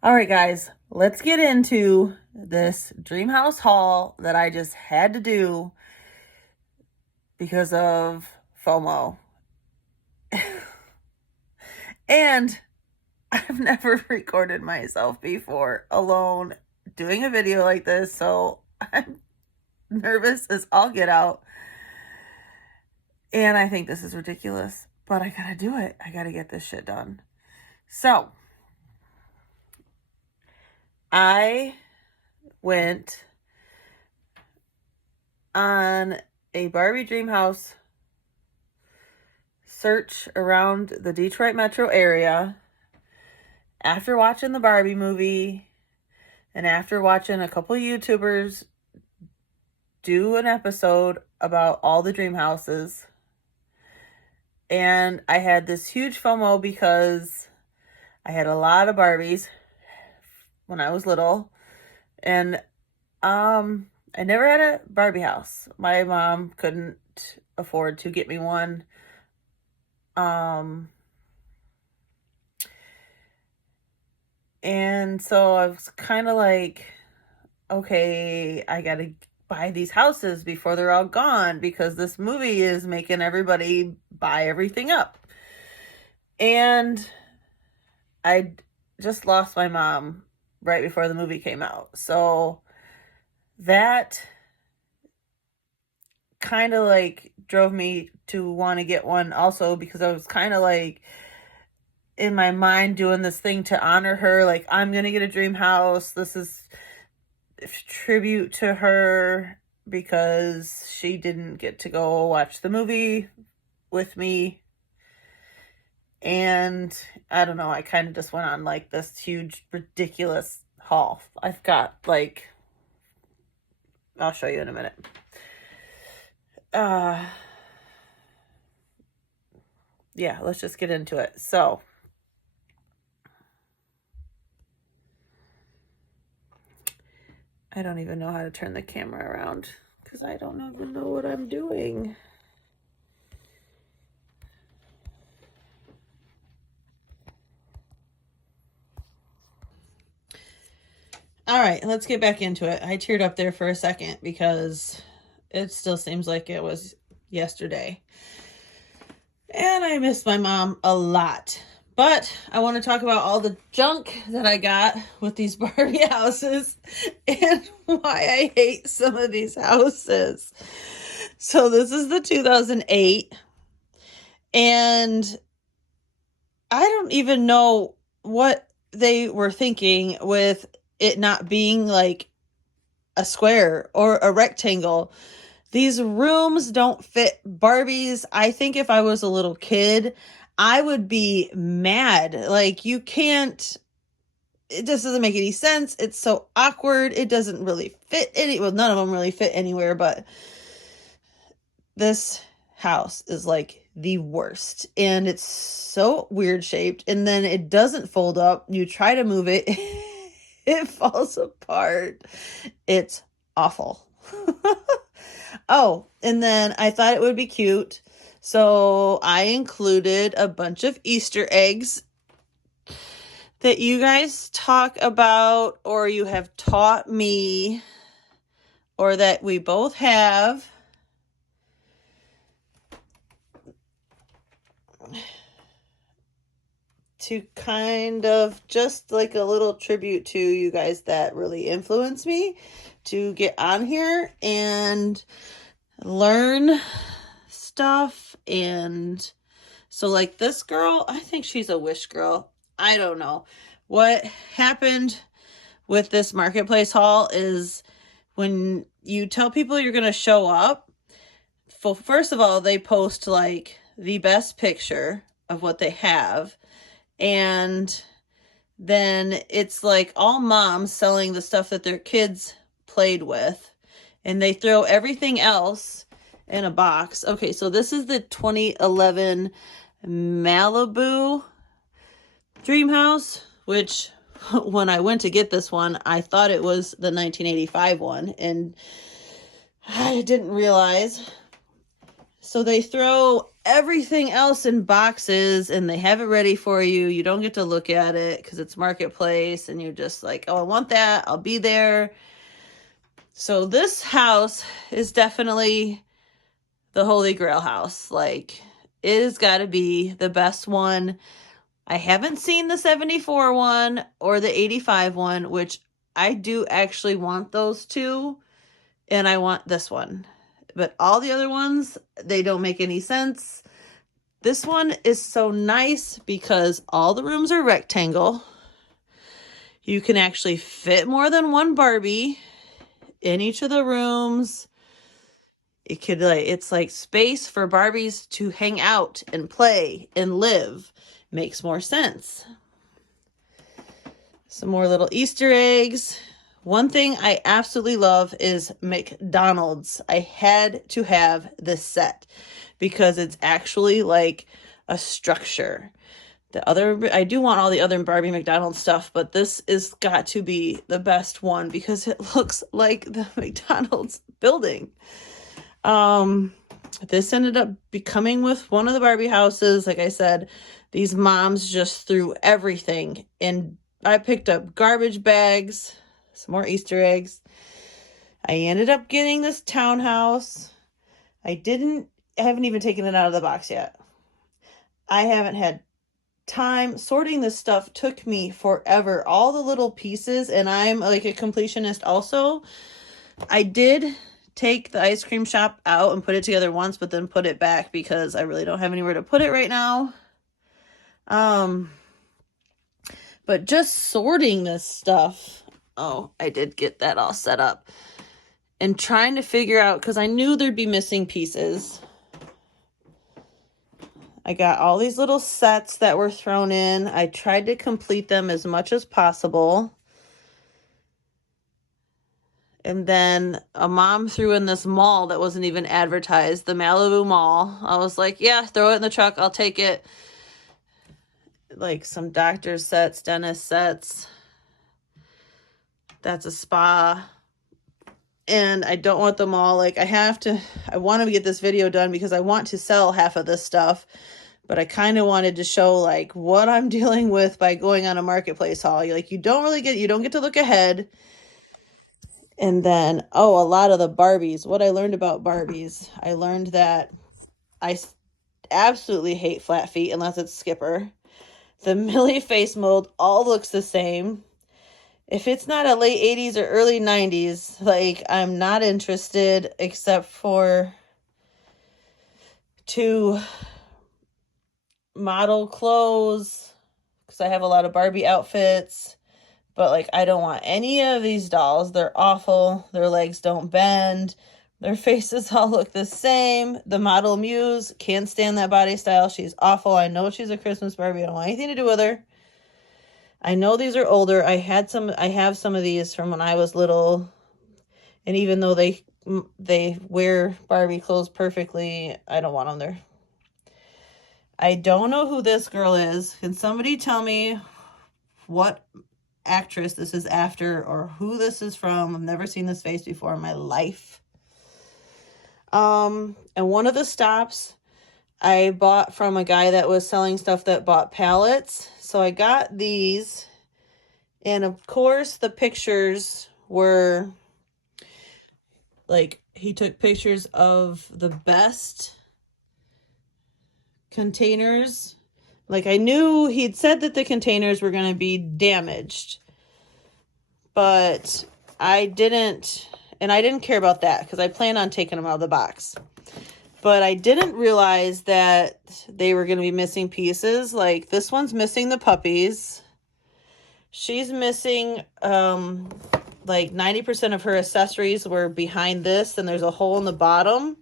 All right, guys, let's get into this Dreamhouse haul that I just had to do because of FOMO. And I've never recorded myself before alone doing a video like this, so I'm nervous as all get out. And I think this is ridiculous, but I gotta do it. I gotta get this shit done. So, I went on a Barbie Dreamhouse search around the Detroit metro area after watching the Barbie movie and after watching a couple YouTubers do an episode about all the dream houses. And I had this huge FOMO because I had a lot of Barbies when I was little. And I never had a Barbie house. My mom couldn't afford to get me one. And so I was kind of like, okay, I gotta buy these houses before they're all gone because this movie is making everybody buy everything up. And I just lost my mom right before the movie came out. So that kind of like drove me to want to get one also because I was kind of like in my mind doing this thing to honor her. Like, I'm going to get a dream house. This is tribute to her because she didn't get to go watch the movie with me. And I don't know, I kind of just went on like this huge, ridiculous haul. I've got like, I'll show you in a minute. Yeah, let's just get into it. So, I don't even know how to turn the camera around because I don't even know what I'm doing. All right, let's get back into it. I teared up there for a second because it still seems like it was yesterday. And I miss my mom a lot. But I want to talk about all the junk that I got with these Barbie houses and why I hate some of these houses. So this is the 2008. And I don't even know what they were thinking with it not being like a square or a rectangle. These rooms don't fit Barbies. I think if I was a little kid, I would be mad. Like, you can't, it just doesn't make any sense. It's so awkward. It doesn't really fit well, none of them really fit anywhere, but this house is like the worst. And it's so weird shaped. And then it doesn't fold up. You try to move it, it falls apart. It's awful. Oh, and then I thought it would be cute. So I included a bunch of Easter eggs that you guys talk about or you have taught me or that we both have. To kind of just like a little tribute to you guys that really influenced me to get on here and learn stuff. And so like this girl, I think she's a Wish girl. I don't know. What happened with this marketplace haul is when you tell people you're going to show up, first of all, they post like the best picture of what they have. And then it's like all moms selling the stuff that their kids played with. And they throw everything else in a box. Okay, so this is the 2011 Malibu Dreamhouse, which when I went to get this one, I thought it was the 1985 one. And I didn't realize. So they throw everything else in boxes and they have it ready for you. You don't get to look at it because it's marketplace and you're just like, oh, I want that. I'll be there. So this house is definitely the Holy Grail house. Like, it has got to be the best one. I haven't seen the 74 one or the 85 one, which I do actually want those two. And I want this one. But all the other ones, they don't make any sense. This one is so nice because all the rooms are rectangle. You can actually fit more than one Barbie in each of the rooms. It's like space for Barbies to hang out and play and live. Makes more sense. Some more little Easter eggs. One thing I absolutely love is McDonald's. I had to have this set because it's actually like a structure. I do want all the other Barbie McDonald's stuff, but this is got to be the best one because it looks like the McDonald's building. This ended up becoming with one of the Barbie houses. Like I said, these moms just threw everything, and I picked up garbage bags, some more Easter eggs. I ended up getting this townhouse. I haven't even taken it out of the box yet. I haven't had time. Sorting this stuff took me forever. All the little pieces, and I'm like a completionist also. I did take the ice cream shop out and put it together once, but then put it back because I really don't have anywhere to put it right now. But just sorting this stuff. Oh, I did get that all set up. And trying to figure out, because I knew there'd be missing pieces. I got all these little sets that were thrown in. I tried to complete them as much as possible. And then a mom threw in this mall that wasn't even advertised, the Malibu Mall. I was like, yeah, throw it in the truck. I'll take it. Like some doctor's sets, dentist sets. That's a spa. And I don't want them all. Like, I want to get this video done because I want to sell half of this stuff. But I kind of wanted to show like what I'm dealing with by going on a marketplace haul. You don't get to look ahead. And then, a lot of the Barbies. What I learned about Barbies, I learned that I absolutely hate flat feet unless it's Skipper. The Millie face mold all looks the same. If it's not a late 80s or early 90s, like, I'm not interested except for to model clothes because I have a lot of Barbie outfits. But, like, I don't want any of these dolls. They're awful. Their legs don't bend. Their faces all look the same. The model Muse, can't stand that body style. She's awful. I know she's a Christmas Barbie. I don't want anything to do with her. I know these are older. I have some of these from when I was little. And even though they wear Barbie clothes perfectly, I don't want them there. I don't know who this girl is. Can somebody tell me what actress this is after or who this is from? I've never seen this face before in my life. And one of the stops I bought from a guy that was selling stuff that bought pallets. So I got these, and of course the pictures were like, he took pictures of the best containers. Like, I knew he'd said that the containers were going to be damaged, but I didn't care about that because I plan on taking them out of the box. But I didn't realize that they were going to be missing pieces. Like, this one's missing the puppies. She's missing, like 90% of her accessories were behind this, and there's a hole in the bottom.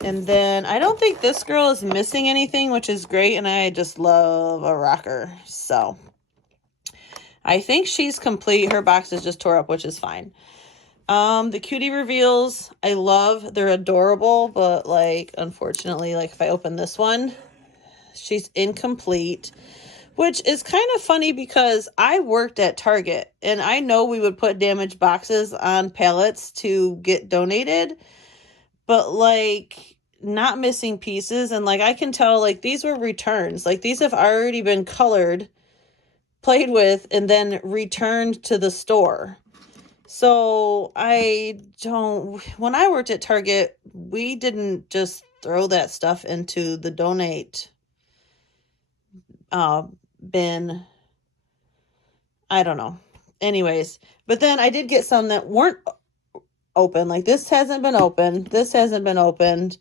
And then I don't think this girl is missing anything, which is great. And I just love a rocker. So I think she's complete. Her box is just tore up, which is fine. The cutie reveals, I love. They're adorable, but like, unfortunately, like if I open this one, she's incomplete, which is kind of funny because I worked at Target and I know we would put damaged boxes on pallets to get donated. But like, not missing pieces. And like I can tell, like these were returns. Like these have already been colored, played with, and then returned to the store. So when I worked at Target, we didn't just throw that stuff into the donate bin. I don't know. Anyways, but then I did get some that weren't open. Like this hasn't been opened. This hasn't been opened.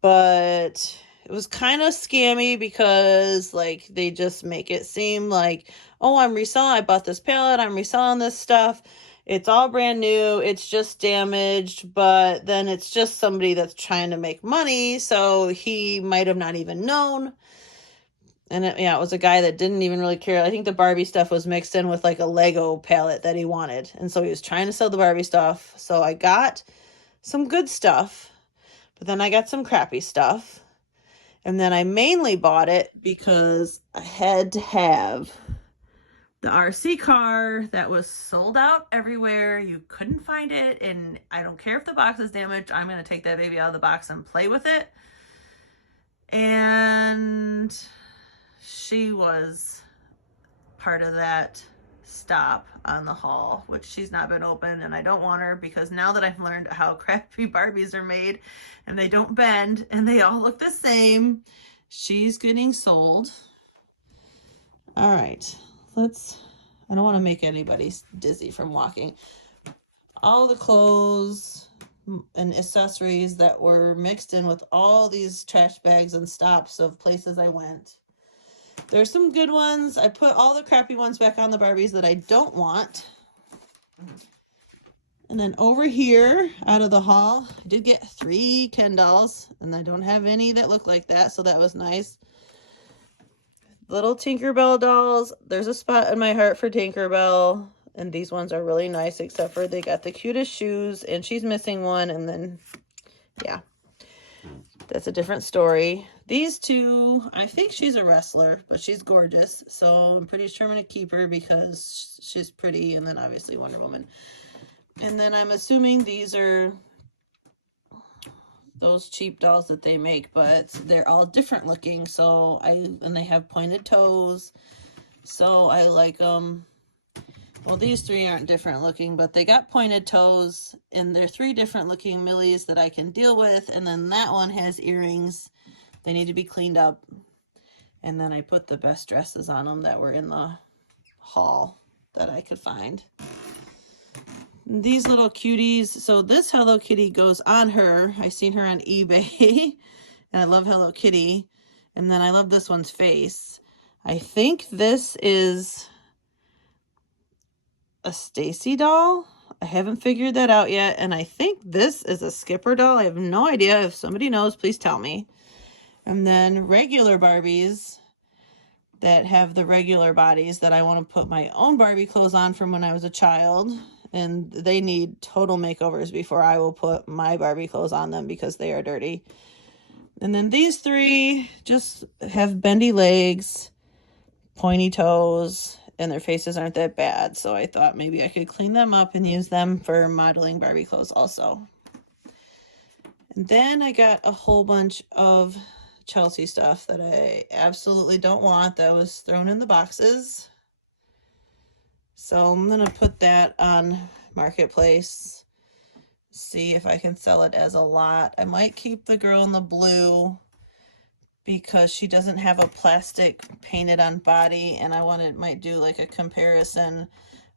But it was kind of scammy because like they just make it seem like, oh, I'm reselling. I bought this palette. I'm reselling this stuff. It's all brand new. It's just damaged, but then it's just somebody that's trying to make money. So he might have not even known. And it was a guy that didn't even really care. I think the Barbie stuff was mixed in with like a Lego palette that he wanted. And so he was trying to sell the Barbie stuff. So I got some good stuff, but then I got some crappy stuff. And then I mainly bought it because I had to have the RC car that was sold out everywhere. You couldn't find it. And I don't care if the box is damaged. I'm going to take that baby out of the box and play with it. And she was part of that stop on the haul, which she's not been open, and I don't want her because now that I've learned how crappy Barbies are made and they don't bend and they all look the same, she's getting sold. All right, I don't want to make anybody dizzy from walking. All the clothes and accessories that were mixed in with all these trash bags and stops of places I went. There's some good ones. I put all the crappy ones back on the Barbies that I don't want. And then over here, out of the haul, I did get 3 Ken dolls, and I don't have any that look like that, so that was nice. Little Tinkerbell dolls. There's a spot in my heart for Tinkerbell, and these ones are really nice, except for they got the cutest shoes, and she's missing one, and then, yeah. That's a different story. These two, I think she's a wrestler, but she's gorgeous. So I'm pretty sure I'm going to keep her because she's pretty. And then obviously Wonder Woman. And then I'm assuming these are those cheap dolls that they make, but they're all different looking. So and they have pointed toes. So I like them. Well, these 3 aren't different looking, but they got pointed toes, and they're 3 different looking Millies that I can deal with. And then that one has earrings. They need to be cleaned up. And then I put the best dresses on them that were in the haul that I could find. And these little cuties. So this Hello Kitty goes on her. I seen her on eBay. And I love Hello Kitty. And then I love this one's face. I think this is a Stacy doll. I haven't figured that out yet. And I think this is a Skipper doll. I have no idea. If somebody knows, please tell me. And then regular Barbies that have the regular bodies that I want to put my own Barbie clothes on from when I was a child. And they need total makeovers before I will put my Barbie clothes on them because they are dirty. And then these 3 just have bendy legs, pointy toes, and their faces aren't that bad. So I thought maybe I could clean them up and use them for modeling Barbie clothes also. And then I got a whole bunch of Chelsea stuff that I absolutely don't want that was thrown in the boxes. So I'm going to put that on Marketplace, see if I can sell it as a lot. I might keep the girl in the blue because she doesn't have a plastic painted on body, and I might do like a comparison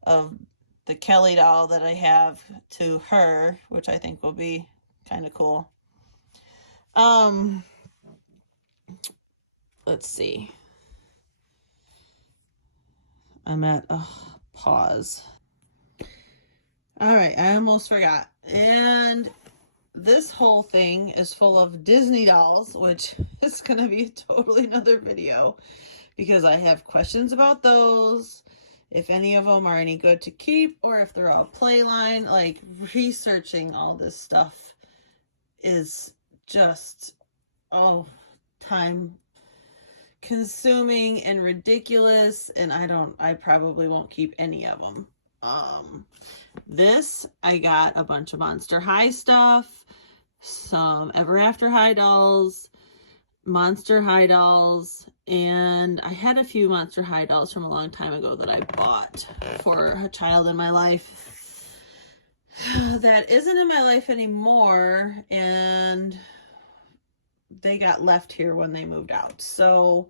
of the Kelly doll that I have to her, which I think will be kind of cool. Let's see. I'm at pause. All right, I almost forgot. And this whole thing is full of Disney dolls, which is going to be totally another video because I have questions about those. If any of them are any good to keep or if they're all Playline. Like, researching all this stuff is just, time consuming and ridiculous, and I probably won't keep any of them. This, I got a bunch of Monster High stuff. some Ever After High dolls, Monster High dolls, and I had a few Monster High dolls from a long time ago that I bought for a child in my life that isn't in my life anymore, and they got left here when they moved out. So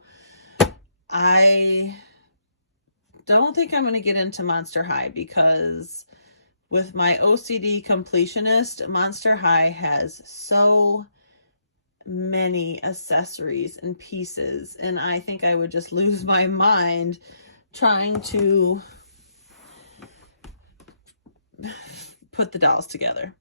I don't think I'm going to get into Monster High because with my OCD completionist, Monster High has so many accessories and pieces, and I think I would just lose my mind trying to put the dolls together.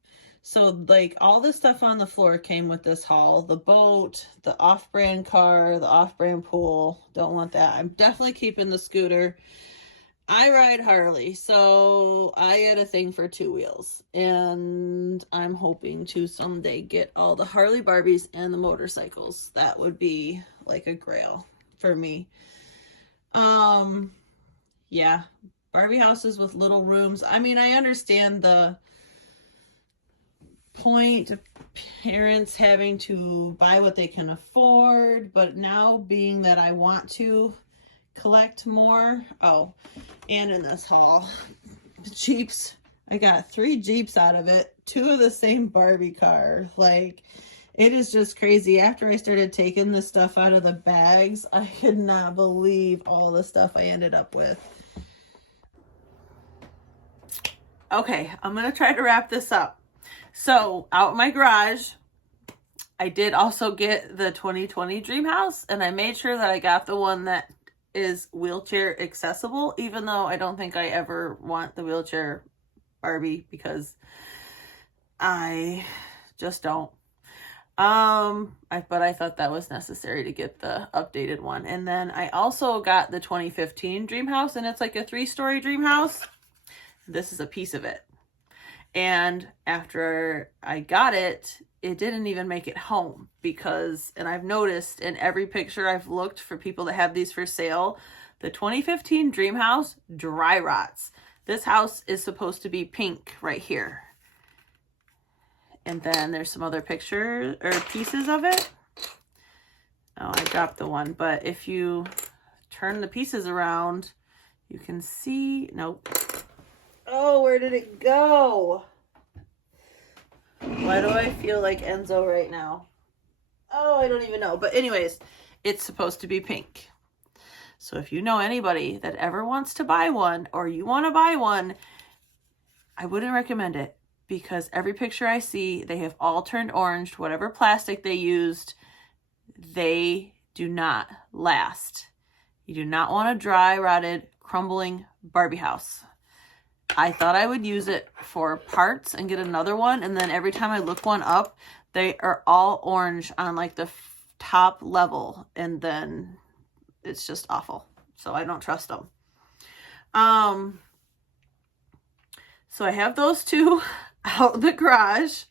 So like all the stuff on the floor came with this haul. The boat, the off-brand car, the off-brand pool. Don't want that. I'm definitely keeping the scooter. I ride Harley, so I had a thing for 2 wheels, and I'm hoping to someday get all the Harley Barbies and the motorcycles. That would be like a grail for me. Yeah, Barbie houses with little rooms. I mean, I understand the point of parents having to buy what they can afford, but now being that I want to collect more. Oh, and in this haul, Jeeps. I got 3 Jeeps out of it, 2 of the same Barbie car. Like, it is just crazy. After I started taking the stuff out of the bags, I could not believe all the stuff I ended up with. Okay, I'm gonna try to wrap this up. So out in my garage, I did also get the 2020 Dreamhouse, and I made sure that I got the one that is wheelchair accessible, even though I don't think I ever want the wheelchair Barbie because I just don't. But I thought that was necessary to get the updated one. And then I also got the 2015 Dreamhouse, and it's like a 3-story Dreamhouse. This is a piece of it. And after I got it, it didn't even make it home because, and I've noticed in every picture I've looked for people that have these for sale, the 2015 Dreamhouse dry rots. This house is supposed to be pink right here. And then there's some other pictures or pieces of it. Oh, I dropped the one, but if you turn the pieces around, you can see, nope. Oh, where did it go? Why do I feel like Enzo right now? Oh, I don't even know. But anyways, it's supposed to be pink. So if you know anybody that ever wants to buy one or you want to buy one, I wouldn't recommend it because every picture I see, they have all turned orange. Whatever plastic they used, they do not last. You do not want a dry, rotted, crumbling Barbie house. I thought I would use it for parts and get another one, and then every time I look one up, they are all orange on like the top level, and then it's just awful. So I don't trust them. So I have those 2 out the garage,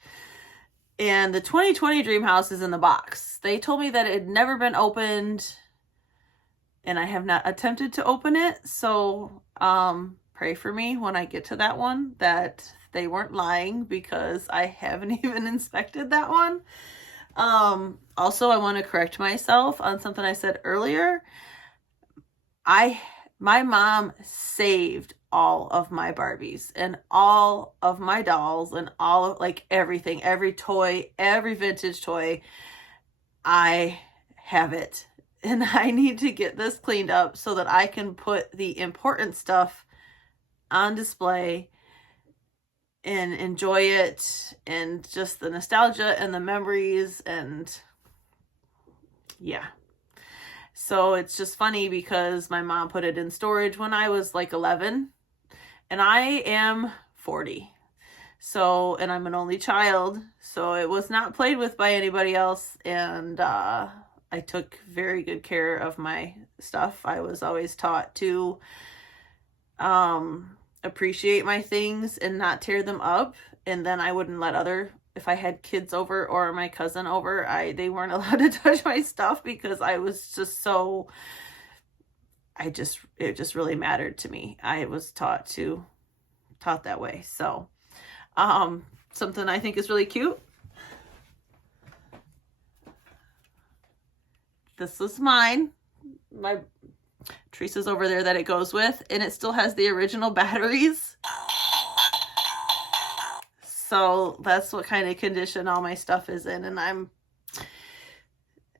and the 2020 Dreamhouse is in the box. They told me that it had never been opened, and I have not attempted to open it. So pray for me when I get to that one that they weren't lying because I haven't even inspected that one. Also, I want to correct myself on something I said earlier. My mom saved all of my Barbies and all of my dolls and all of like everything, every toy, every vintage toy. I have it, and I need to get this cleaned up so that I can put the important stuff on display and enjoy it, and just the nostalgia and the memories, and yeah. So it's just funny because my mom put it in storage when I was like 11, and I am 40. So, and I'm an only child, so it was not played with by anybody else, and I took very good care of my stuff. I was always taught to appreciate my things and not tear them up, and then I wouldn't let if I had kids over or my cousin over, they weren't allowed to touch my stuff because I was just so, it just really mattered to me. I was taught that way. So something I think is really cute this was mine. My Teresa's over there that it goes with, and it still has the original batteries. So that's what kind of condition all my stuff is in. And I'm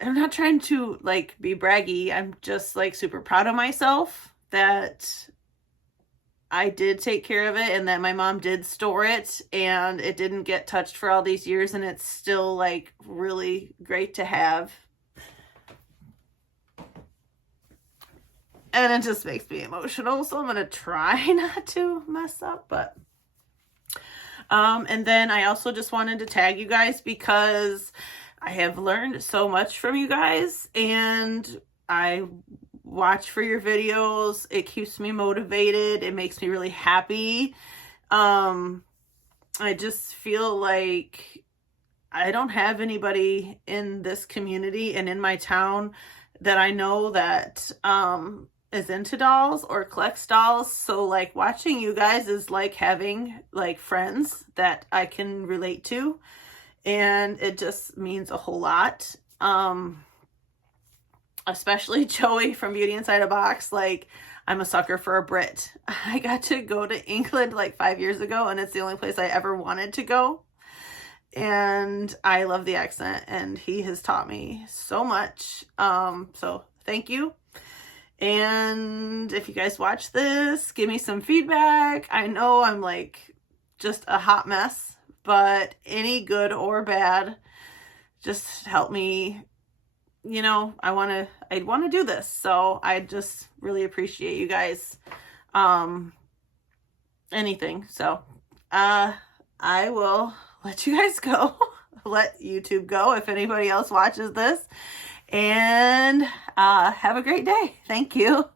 not trying to like be braggy. I'm just like super proud of myself that I did take care of it and that my mom did store it and it didn't get touched for all these years, and it's still like really great to have. And it just makes me emotional, so I'm going to try not to mess up, but and then I also just wanted to tag you guys because I have learned so much from you guys, and I watch for your videos. It keeps me motivated. It makes me really happy. I just feel like I don't have anybody in this community and in my town that I know that is into dolls or collects dolls. So like watching you guys is like having like friends that I can relate to, and it just means a whole lot. Especially Joey from Beauty Inside a Box. Like, I'm a sucker for a Brit. I got to go to England like 5 years ago, and it's the only place I ever wanted to go. And I love the accent, and he has taught me so much. So thank you. And if you guys watch this, give me some feedback. I know I'm like just a hot mess, but any good or bad, just help me. You know, I want to do this. So I just really appreciate you guys. Anything. So, I will let you guys go. Let YouTube go if anybody else watches this. And, have a great day. Thank you.